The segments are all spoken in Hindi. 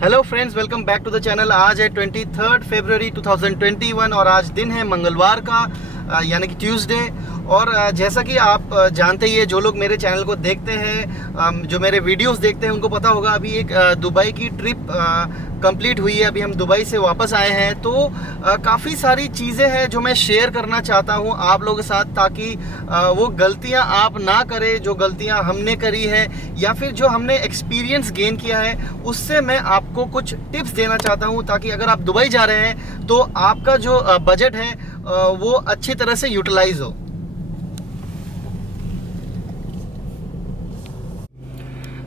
Hello friends, welcome back to the channel. आज है 23 फरवरी 2021 और आज दिन है मंगलवार का, यानी कि ट्यूसडे। और जैसा कि आप जानते ही है, जो लोग मेरे चैनल को देखते हैं, जो मेरे वीडियोस देखते हैं, उनको पता होगा अभी एक दुबई की ट्रिप कंप्लीट हुई है। अभी हम दुबई से वापस आए हैं, तो काफ़ी सारी चीज़ें हैं जो मैं शेयर करना चाहता हूं आप लोगों के साथ, ताकि वो गलतियां आप ना करें जो गलतियां हमने करी है, या फिर जो हमने एक्सपीरियंस गेन किया है उससे मैं आपको कुछ टिप्स देना चाहता हूं, ताकि अगर आप दुबई जा रहे हैं तो आपका जो बजट है वो अच्छी तरह से यूटिलाइज हो।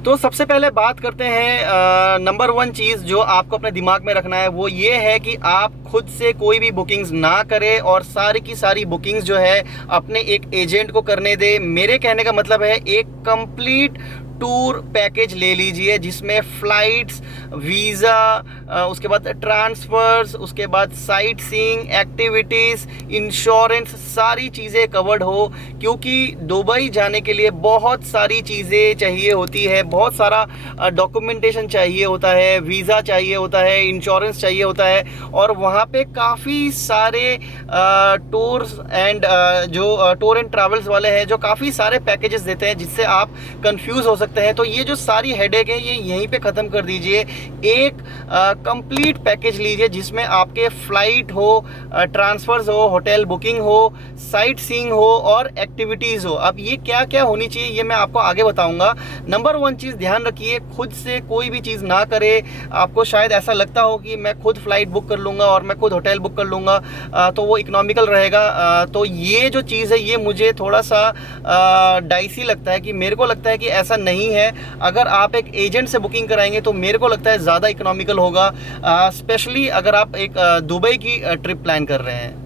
तो सबसे पहले बात करते हैं, नंबर वन चीज़ जो आपको अपने दिमाग में रखना है वो ये है कि आप खुद से कोई भी बुकिंग्स ना करें और सारी की सारी बुकिंग्स जो है अपने एक एजेंट को करने दे। मेरे कहने का मतलब है एक कंप्लीट टूर पैकेज ले लीजिए, जिसमें फ़्लाइट्स, वीज़ा, उसके बाद ट्रांसफ़र्स, उसके बाद साइट सीइंग, एक्टिविटीज़, इंश्योरेंस, सारी चीज़ें कवर्ड हो। क्योंकि दुबई जाने के लिए बहुत सारी चीज़ें चाहिए होती है, बहुत सारा डॉक्यूमेंटेशन चाहिए होता है, वीज़ा चाहिए होता है, इंश्योरेंस चाहिए होता है। और वहाँ पे काफ़ी सारे टूर्स एंड जो टूर एंड ट्रैवल्स वाले हैं जो काफ़ी सारे पैकेजेस देते हैं, जिससे आप कंफ्यूज हो सकते हैं। तो ये जो सारी हेडेक है ये यहीं पे ख़त्म कर दीजिए। एक कंप्लीट पैकेज लीजिए जिसमें आपके फ़्लाइट हो, ट्रांसफ़र्स हो, होटल बुकिंग हो, साइट सीइंग हो और एक्टिविटीज़ हो। अब ये क्या क्या होनी चाहिए ये मैं आपको आगे बताऊंगा। नंबर वन चीज़ ध्यान रखिए, खुद से कोई भी चीज़ ना करे। आपको शायद ऐसा लगता हो कि मैं खुद फ़्लाइट बुक कर लूँगा और मैं खुद होटल बुक कर लूँगा तो वो इकोनॉमिकल रहेगा। तो ये जो चीज़ है ये मुझे थोड़ा सा डाइसी लगता है, कि मेरे को लगता है कि ऐसा नहीं है। अगर आप एक एजेंट से बुकिंग कराएंगे तो मेरे को लगता है ज़्यादा इकोनॉमिकल होगा, स्पेशली अगर आप एक दुबई की ट्रिप प्लान कर रहे हैं।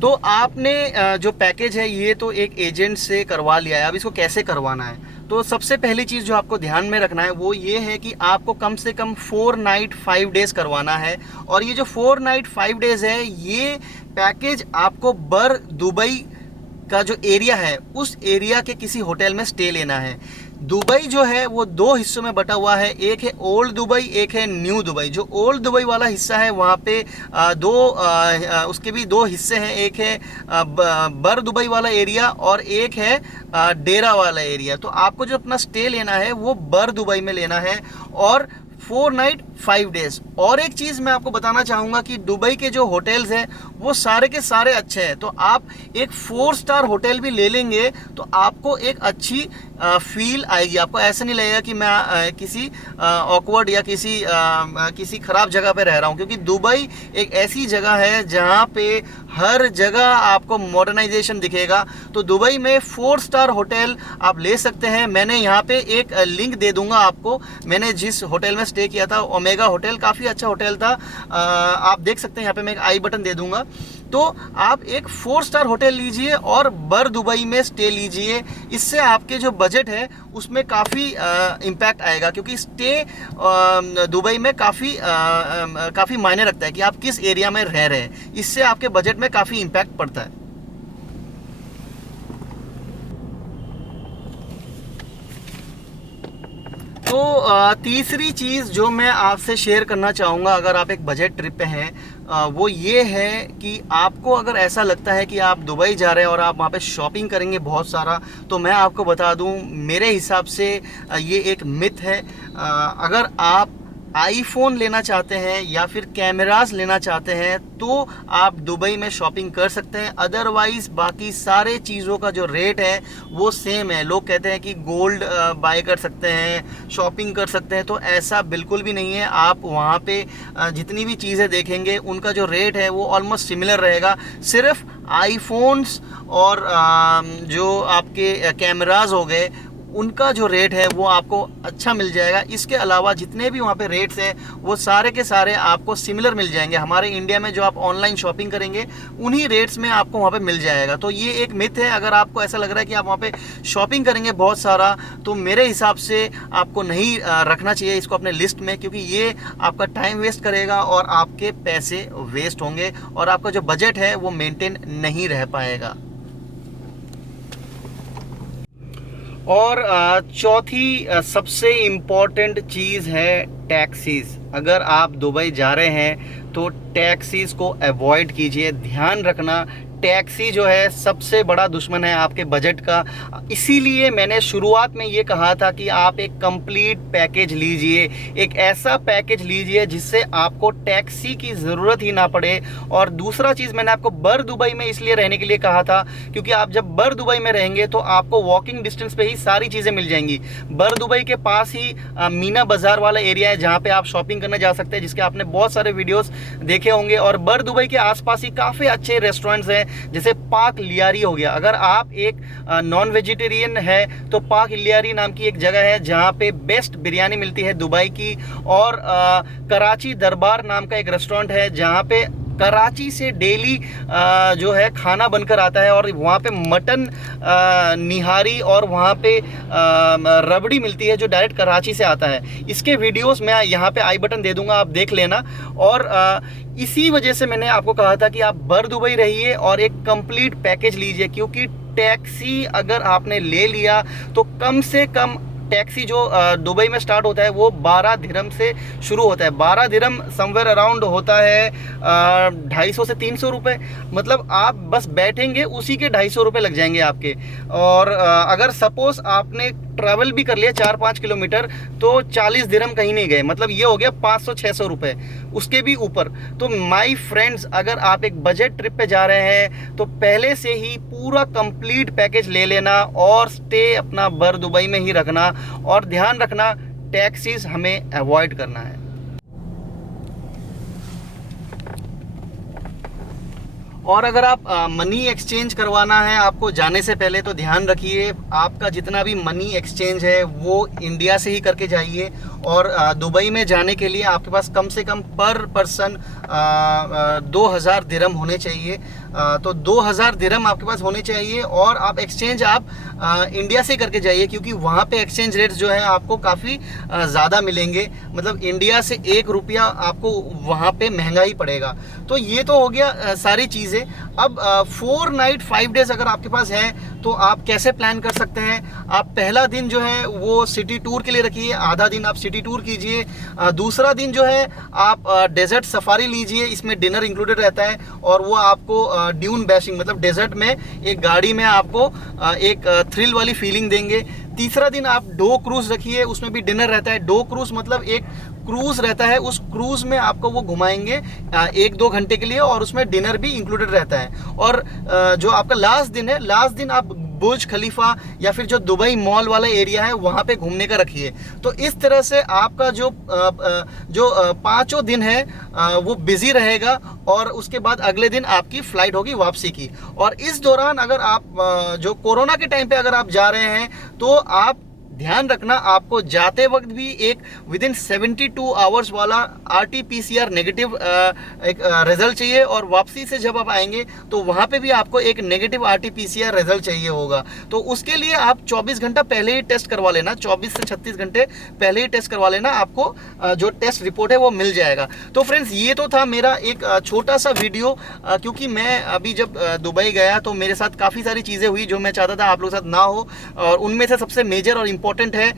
तो आपने जो पैकेज है ये तो एक एजेंट से करवा लिया है। अब इसको कैसे करवाना है, तो सबसे पहली चीज़ जो आपको ध्यान में रखना है वो ये है कि आपको कम से कम 4 नाइट 5 डेज़ करवाना है। और ये जो 4 नाइट 5 डेज़ है ये पैकेज आपको बर दुबई का जो एरिया है उस एरिया के किसी होटल में स्टे लेना है। दुबई जो है वो दो हिस्सों में बटा हुआ है, एक है ओल्ड दुबई, एक है न्यू दुबई। जो ओल्ड दुबई वाला हिस्सा है वहाँ पे उसके भी दो हिस्से हैं, एक है बर दुबई वाला एरिया और एक है डेरा वाला एरिया। तो आपको जो अपना स्टे लेना है वो बर दुबई में लेना है और 4 नाइट 5 डेज़। और एक चीज़ मैं आपको बताना चाहूँगा कि दुबई के जो होटल्स हैं वो सारे के सारे अच्छे हैं। तो आप एक 4 स्टार होटल भी ले लेंगे तो आपको एक अच्छी फील आएगी। आपको ऐसा नहीं लगेगा कि मैं किसी ऑकवर्ड या किसी ख़राब जगह पे रह रहा हूँ, क्योंकि दुबई एक ऐसी जगह है जहाँ पे हर जगह आपको मॉडर्नाइजेशन दिखेगा। तो दुबई में 4 स्टार होटल आप ले सकते हैं। मैंने यहाँ पे एक लिंक दे दूँगा आपको। मैंने जिस होटल में स्टे किया था, ओमेगा होटल, काफ़ी अच्छा होटल था। आप देख सकते हैं, यहाँ पे मैं एक आई बटन दे दूँगा। तो आप एक 4 स्टार होटल लीजिए और बर दुबई में स्टे लीजिए। इससे आपके जो बजट है उसमें काफ़ी इम्पैक्ट आएगा, क्योंकि स्टे दुबई में काफ़ी मायने रखता है कि आप किस एरिया में रह रहे हैं। इससे आपके बजट में काफ़ी इम्पैक्ट पड़ता है। तो तीसरी चीज़ जो मैं आपसे शेयर करना चाहूँगा अगर आप एक बजट ट्रिप पे हैं, वो ये है कि आपको अगर ऐसा लगता है कि आप दुबई जा रहे हैं और आप वहाँ पे शॉपिंग करेंगे बहुत सारा, तो मैं आपको बता दूँ मेरे हिसाब से ये एक मिथ है। अगर आप आईफोन लेना चाहते हैं या फिर कैमरास लेना चाहते हैं तो आप दुबई में शॉपिंग कर सकते हैं। अदरवाइज़ बाकी सारे चीज़ों का जो रेट है वो सेम है। लोग कहते हैं कि गोल्ड बाय कर सकते हैं, शॉपिंग कर सकते हैं, तो ऐसा बिल्कुल भी नहीं है। आप वहाँ पे जितनी भी चीज़ें देखेंगे उनका जो रेट है वो ऑलमोस्ट सिमिलर रहेगा। सिर्फ आईफोन्स और जो आपके कैमरास हो गए उनका जो रेट है वो आपको अच्छा मिल जाएगा। इसके अलावा जितने भी वहाँ पे रेट्स हैं वो सारे के सारे आपको सिमिलर मिल जाएंगे। हमारे इंडिया में जो आप ऑनलाइन शॉपिंग करेंगे उन्हीं रेट्स में आपको वहाँ पे मिल जाएगा। तो ये एक मिथ है। अगर आपको ऐसा लग रहा है कि आप वहाँ पे शॉपिंग करेंगे बहुत सारा, तो मेरे हिसाब से आपको नहीं रखना चाहिए इसको अपने लिस्ट में, क्योंकि ये आपका टाइम वेस्ट करेगा और आपके पैसे वेस्ट होंगे और आपका जो बजट है वो मेंटेन नहीं रह पाएगा। और चौथी सबसे इम्पॉर्टेंट चीज़ है टैक्सीज़। अगर आप दुबई जा रहे हैं तो टैक्सीज़ को अवॉइड कीजिए। ध्यान रखना, टैक्सी जो है सबसे बड़ा दुश्मन है आपके बजट का। इसीलिए मैंने शुरुआत में ये कहा था कि आप एक कंप्लीट पैकेज लीजिए, एक ऐसा पैकेज लीजिए जिससे आपको टैक्सी की ज़रूरत ही ना पड़े। और दूसरा चीज़, मैंने आपको बर दुबई में इसलिए रहने के लिए कहा था क्योंकि आप जब बर दुबई में रहेंगे तो आपको वॉकिंग डिस्टेंस पे ही सारी चीज़ें मिल जाएंगी। बर दुबई के पास ही मीना बाज़ार वाला एरिया है जहाँ पे आप शॉपिंग करने जा सकते हैं, जिसके आपने बहुत सारे वीडियोस देखे होंगे। और बर दुबई के आसपास ही काफ़ी अच्छे रेस्टोरेंट्स हैं, जैसे पाक लियारी हो गया। अगर आप एक नॉन वेजिटेरियन है तो पाक लियारी नाम की एक जगह है जहाँ पे बेस्ट बिरयानी मिलती है दुबई की। और कराची दरबार नाम का एक रेस्टोरेंट है जहाँ पे कराची से डेली जो है खाना बनकर आता है, और वहाँ पे मटन निहारी और वहाँ पे रबड़ी मिलती है जो डायरेक्ट कराची से आता है। इसके वीडियोस मैं यहाँ पे आई बटन दे दूंगा, आप देख लेना। और इसी वजह से मैंने आपको कहा था कि आप बर दुबई रहिए और एक कंप्लीट पैकेज लीजिए, क्योंकि टैक्सी अगर आपने ले लिया तो कम से कम टैक्सी जो दुबई में स्टार्ट होता है वो 12 दिरहम से शुरू होता है। 12 दिरहम समवेयर अराउंड होता है 250 से 300 रुपये। मतलब आप बस बैठेंगे उसी के 250 रुपये लग जाएंगे आपके। और अगर सपोज़ आपने ट्रैवल भी कर लिया 4-5 किलोमीटर तो 40 दिरहम कहीं नहीं गए, मतलब ये हो गया 500-600 रुपये, उसके भी ऊपर। तो माय फ्रेंड्स, अगर आप एक बजट ट्रिप पे जा रहे हैं तो पहले से ही पूरा कंप्लीट पैकेज ले लेना और स्टे अपना बर दुबई में ही रखना। और ध्यान रखना, टैक्सीज हमें अवॉइड करना है। और अगर आप मनी एक्सचेंज करवाना है आपको जाने से पहले, तो ध्यान रखिए आपका जितना भी मनी एक्सचेंज है वो इंडिया से ही करके जाइए। और दुबई में जाने के लिए आपके पास कम से कम पर पर्सन 2000 दिरहम होने चाहिए। तो 2000 दिरहम आपके पास होने चाहिए। और आप एक्सचेंज आप इंडिया से करके जाइए, क्योंकि वहाँ पे एक्सचेंज रेट्स जो है आपको काफ़ी ज़्यादा मिलेंगे। मतलब इंडिया से 1 रुपया आपको वहाँ पे महंगा ही पड़ेगा। तो ये तो हो गया सारी चीज़ें। अब 4 नाइट 5 डेज अगर आपके पास है तो आप कैसे प्लान कर सकते हैं। आप पहला दिन जो है वो सिटी टूर के लिए रखिए, आधा दिन आप सिटी टूर कीजिए। दूसरा दिन जो है आप डेजर्ट सफारी लीजिए, इसमें डिनर इंक्लूडेड रहता है। और वो आपको ड्यून बैशिंग, मतलब डेजर्ट में एक गाड़ी में आपको एक थ्रिल वाली फीलिंग देंगे। तीसरा दिन आप डो क्रूज रखिए, उसमें भी डिनर रहता है। डो क्रूज मतलब एक क्रूज रहता है, उस क्रूज में आपको वो घुमाएंगे 1-2 घंटे के लिए, और उसमें डिनर भी इंक्लूडेड रहता है। और जो आपका लास्ट दिन है, लास्ट दिन आप बुर्ज खलीफा या फिर जो दुबई मॉल वाला एरिया है वहाँ पे घूमने का रखिए। तो इस तरह से आपका जो 5 दिन है वो बिजी रहेगा। और उसके बाद अगले दिन आपकी फ्लाइट होगी वापसी की। और इस दौरान अगर आप जो कोरोना के टाइम पे अगर आप जा रहे हैं तो आप ध्यान रखना, आपको जाते वक्त भी एक विदिन 72 आवर्स वाला RT-PCR नेगेटिव एक रिजल्ट चाहिए। और वापसी से जब आप आएंगे तो वहाँ पे भी आपको एक नेगेटिव RT-PCR रिजल्ट चाहिए होगा। तो उसके लिए आप 24 घंटा पहले ही टेस्ट करवा लेना, 24 से 36 घंटे पहले ही टेस्ट करवा लेना, आपको जो टेस्ट रिपोर्ट है वो मिल जाएगा। तो फ्रेंड्स, ये तो था मेरा एक छोटा सा वीडियो, क्योंकि मैं अभी जब दुबई गया तो मेरे साथ काफ़ी सारी चीज़ें हुई जो मैं चाहता था आप लोगों के साथ ना हो। और उनमें से सबसे मेजर और इम्पोर्टेंट है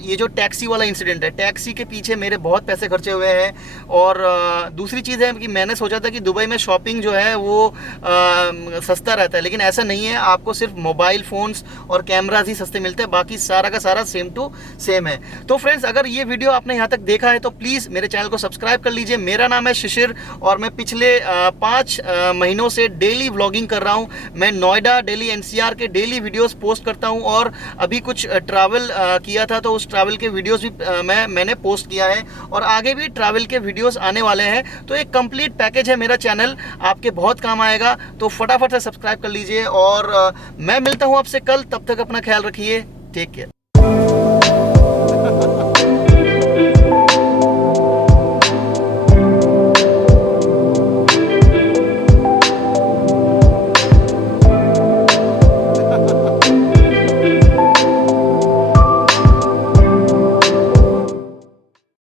ये जो टैक्सी वाला इंसिडेंट है। टैक्सी के पीछे मेरे बहुत पैसे खर्चे हुए हैं। और दूसरी चीज़ है कि मैंने सोचा था कि दुबई में शॉपिंग जो है वो सस्ता रहता है, लेकिन ऐसा नहीं है। आपको सिर्फ मोबाइल फ़ोन्स और कैमराज ही सस्ते मिलते हैं, बाकी सारा का सारा सेम टू सेम है। तो फ्रेंड्स, अगर ये वीडियो आपने यहाँ तक देखा है तो प्लीज़ मेरे चैनल को सब्सक्राइब कर लीजिए। मेरा नाम है शिशिर और मैं पिछले 5 महीनों से डेली व्लॉगिंग कर रहा हूँ। मैं नोएडा, दिल्ली, NCR के डेली वीडियोज़ पोस्ट करता हूँ। और अभी कुछ ट्रैवल किया था तो उस ट्रैवल के वीडियोस भी मैंने पोस्ट किया है, और आगे भी ट्रैवल के वीडियोस आने वाले हैं। तो एक कंप्लीट पैकेज है मेरा चैनल, आपके बहुत काम आएगा। तो फटाफट से सब्सक्राइब कर लीजिए। और मैं मिलता हूं आपसे कल, तब तक अपना ख्याल रखिए। Take care.